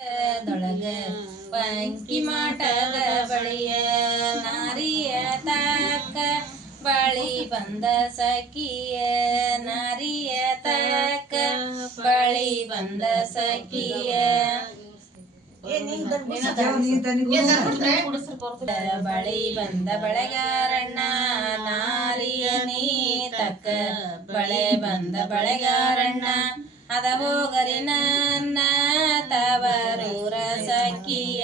ದೊಳಗ ಪಂಕಿ ಮಾಟದ ಬಳಿಯ ನಾರಿಯ ತಕ್ಕ ಬಳಿ ಬಂದ ಸಖಿಯ ನಾರಿಯ ತಕ್ಕ ಬಳಿ ಬಂದ ಸಖಿಯ ಬಳಿ ಬಂದ ಬಳೆಗಾರಣ್ಣ ನಾರಿಯ ನೀ ತಕ್ಕ ಬಳೆ ಬಂದ ಬಳೆಗಾರಣ್ಣ ಅದ ಹೋಗರಿ ನನ್ನ ತವರೂರ ಸಖಿಯ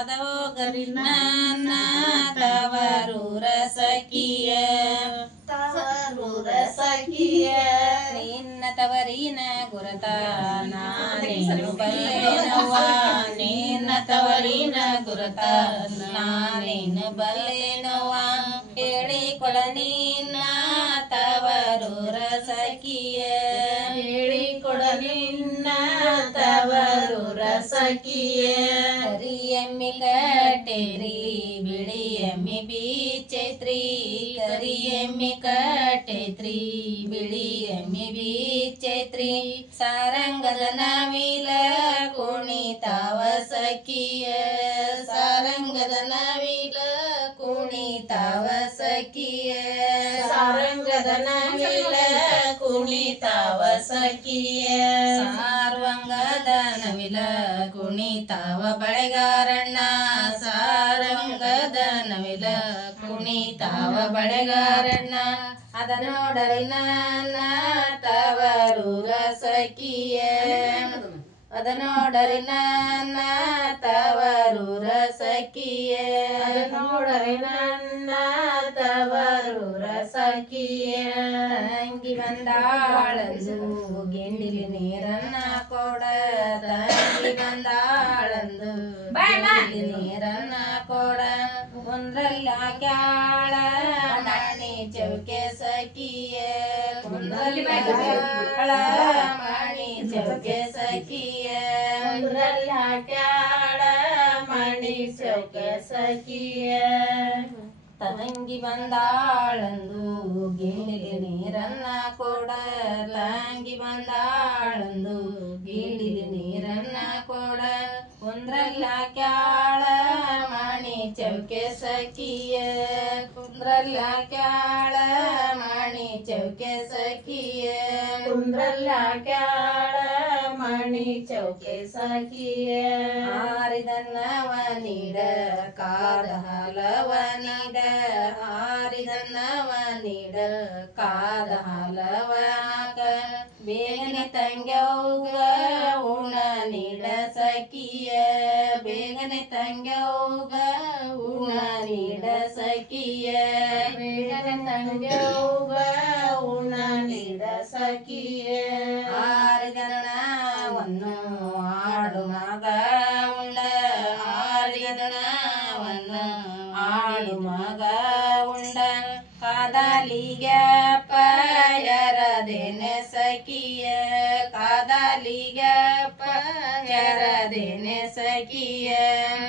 ಅದ ಹೋಗರಿ ನನ್ನ ತವರೂರ ಸಖಿಯ ತವರೂರ ಸಖಿಯ ನಿನ್ನ ತವರಿನ ಗುರುತ ನಾನೇನು ಬಲ್ಲೆನವ್ವ ನಿನ್ನ ತವರಿನ ಗುರುತ ನಾನೇನು ಬಲ್ಲೆನವ್ವ ಹೇಳಿಕೊಡ ನಿನ್ನ ತವರೂರ ಸಖಿಯ ಹೇಳಿಕೊಡ ನಿನ್ನ ತವರೂರ ಸಖಿಯ ಕರಿಯಮ್ಮಿ ಕಟ್ಟೇರಿ ಬಿಳಿಯಮ್ಮಿ ಬೀಚೈತ್ರಿ ಕರಿಯಮ್ಮಿ ಕಟ್ಟೇತ್ರಿ ಬಿಳಿಯಮ್ಮಿ ಬೀಚೈತ್ರಿ ಸಾರಂಗದ ನವಿಲ ಕುಣಿತಾವ ಸಖಿಯ ಸಾರಂಗದ ನವಿಲ ಕುಣಿತಾವ ಸಖಿಯ ಸಾರಂಗದ ನವಿಲ ಕುಣಿತಾವ ಸಖಿಯ ಸಾರ್ವಂಗದ ನವಿಲ ಕುಣಿತಾವ ಬಳೆಗಾರಣ್ಣ ಸಾರಂಗದ ನವಿಲ ಕುಣಿತಾವ ಬಳೆಗಾರಣ್ಣ ಅದ ನೋಡರಿ ನನ್ನ ತವರೂರ ಸಖಿಯ ಅದ ನೋಡರಿ ನನ್ನ ತವರೂರ ಸಖಿಯ ಅದ ನೋಡರಿ ನನ್ನ ತವರೂರ ಸಖಿಯ ತಂಗಿ ಬಂದಾಳಂದು ಗೆಂಡಿಲಿ ನೀರನ್ನ ಕೊಡ ತಂಗಿ ಬಂದಾಳಂದು ಗೆಂಡಿಲಿ ನೀರನ್ನ ಕೊಡ ಕುಂದ್ರಲ್ಲ ಕ್ಯಾಳ ಮಣಿ ಚೌಕೆ ಸಖಿಯ ಕುಂದ್ರಲ್ಲ ಕ್ಯಾಳ ಮಣಿ ಚೌಕೆ ಸಖಿಯ ಕುಂದ್ರಲ್ಲ ಕ್ಯಾಳ ಮಣಿ ಚೌಕೆ ಸಖಿಯ ತಂಗಿ ಬಂದಾಳಂದು ಗಿಂಡಿಲಿ ನೀರನ್ನ ಕೊಡ ತಂಗಿ ಬಂದಾಳಂದು ಗಿಂಡಿಲಿ ನೀರನ್ನ ಕೊಡ ಕುಂದ್ರಲ್ಲ ಕ್ಯಾಳ ಮಣಿ ಚೌಕೆ ಸಖಿಯ ಕುಂದ್ರಲ್ಲ ಕ್ಯಾಳ ಮಣಿ ಚೌಕೆ ಸಖಿಯ ಕುಂದ್ರಲ್ಲ ಕ್ಯಾಳ ಮಣಿ ಚೌಕೆ ಸಖಿಯ ಹಾರಿದನ್ನವ ನೀಡ ಕಾದ ಹಲವ ನೀಡ ಹಾರಿದನ್ನವ ನೀಡ ಕಾದ ಹಲವನಾಕ ಬೇಗನೆ ತಂಗ್ಯವ್ಗ ಉಣ ನೀಡ ಸಖಿಯ ಬೇಗನೆ ತಂಗ್ಯವ್ಗ ಉಣ ನೀಡ ಸಖಿಯ ಬೇಗನೆ ತಂಗ್ಯವ್ಗ ಉಣ ನೀಡ ಸಖಿಯ ಆರಿದನವನ್ನು ಆಡು ಮಗ ಉಂಡ ಆರಿದನವನ್ನು ಆಡು ಮಗ ಉಂಡ ಕಾದಾಲಿಗೆ ಪಯರದೇನೆ ಸಖಿಯ ಕಾದಾಲಿಗೆ ಪಯರದೇನೆ ಸಖಿಯ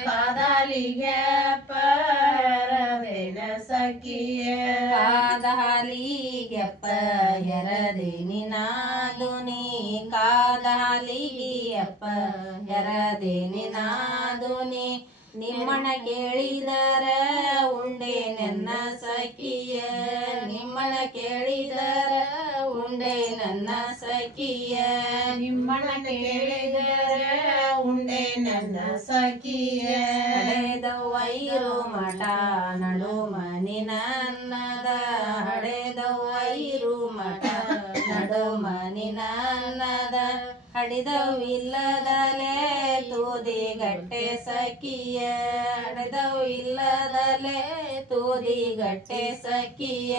ಕಾದಾಲಿಗೆ ಪಯರದೇನೆ ಸಖಿಯ ಕಾದಾಲಿಗೆ ಪಯರದೇನಿ ನಾದುನಿ ಕಾದಾಲಿಗೆ ಪಯರದೇನಿ ನಾದುನಿ ನಿಮ್ಮನ ಕೇಳಿದರ ಉಂಡೆ ನನ್ನ ಸಖಿಯ ನಿಮ್ಮನ ಕೇಳಿದರ ಉಂಡೆ ನನ್ನ ಸಖಿಯ ನಿಮ್ಮನ ಕೇಳಿದರ ಉಂಡೆ ನನ್ನ ಸಖಿಯ ಹಡೆದವೈರು ಮಠ ನಡು ಮನಿ ನನ್ನದ ಹಡೆದವೈರು ಮಠ ನಡು ಮನಿ ನನ್ನದ ಹಡಿದವಿಲ್ಲದಲೆ ತೂದಿಗಟ್ಟೆ ಸಖಿಯ ಹಡಿದವಿಲ್ಲದಲೆ ತೂದಿಗಟ್ಟೆ ಸಖಿಯ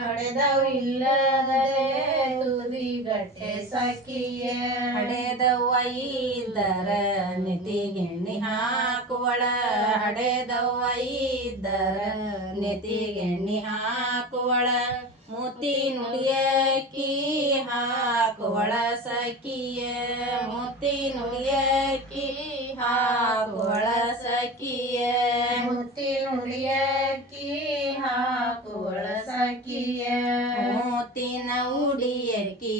ಹಡಿದವಿಲ್ಲದಲೆ ತೂದಿಗಟ್ಟೆ ಸಖಿಯ ಹಡೆದವೈದರ ನೆತಿಗೆಣ್ಣಿ ಹಾಕುವಳ ಹಡೆದವೈದರ ನೆತಿಗೆಣ್ಣಿ ಹಾಕುವಳ ಮುತ್ತಿ ನುಡಿಯಕ್ಕಿ ಹಾಕುವಳ ಸಖಿಯ ಮುತ್ತಿ ನುಡಿಯಕ್ಕಿ ಹಾಕುವಳ ಸಖಿಯ ಮುತ್ತಿ ನುಡಿಯಕ್ಕಿ ಹಾಕುವಳ ಸಖಿಯ ಮುತ್ತಿನ ಉಡಿಯಕ್ಕಿ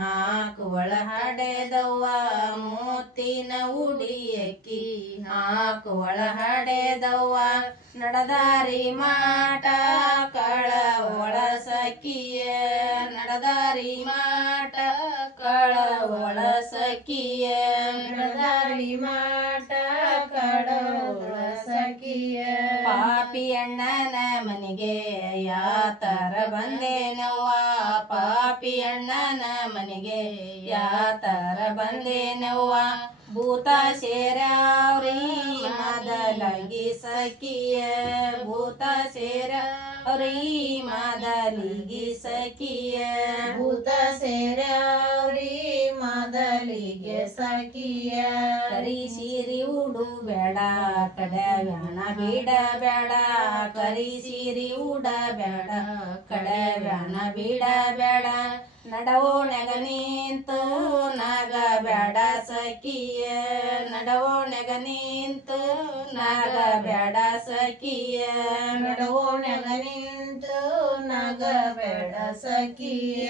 ಹಾಕುವಳ ಹಡೆದವ್ವ ಮುತ್ತಿನ ಉಡಿಯಕ್ಕಿ ಹಾಕುವಳ ಹಡೆದವ್ವ ನಡದಾರಿ ಮಾಟ ಕಳವಳ ಸಖಿಯ ನಡದಾರಿ ಮಾಟ ಕಳವಳ ಸಖಿಯ ನಡದಾರಿ ಮಾಟ ಕಳವಳ ಸಖಿಯ ಪಾಪಿ ಅಣ್ಣನ ಮನೆಗೆ ಯಾತರ ಬಂದೇನವ್ವ ಪಾಪಿ ಅಣ್ಣನ ಮನೆಗೆ ಯಾತರ ಬಂದೇನವ್ವ ಭೂತ ಸೇರ್ಯಾವ್ರಿ ಮೊದಲಿಗೆ ಸಖಿಯ ಭೂತ ಸೇರ್ಯಾವ್ರಿ ಮೊದಲಿಗೆ ಸಖಿಯ ಭೂತ ಸೇರ್ಯಾವ್ರಿ ಮೊದಲಿಗೆ ಸಖಿಯ ಕರಿ ಸೀರಿ ಉಡುಬೇಡ ಕಡೆವ್ಯಾಣ ಬಿಡಬೇಡ ಕರಿ ಸೀರಿ ಉಡಬೇಡ ಕಡೆವ್ಯಾಣ ಬಿಡಬೇಡ ನಡವೋಣೆಗ ನಿಂತು ನಗಬೇಡ ಸಖಿಯ ನಡವೋಣೆಗ ನಿಂತು ನಗಬೇಡ ಸಖಿಯ ನಡವೋಣೆಗ ನಿಂತು ನಗಬೇಡ ಸಖಿಯ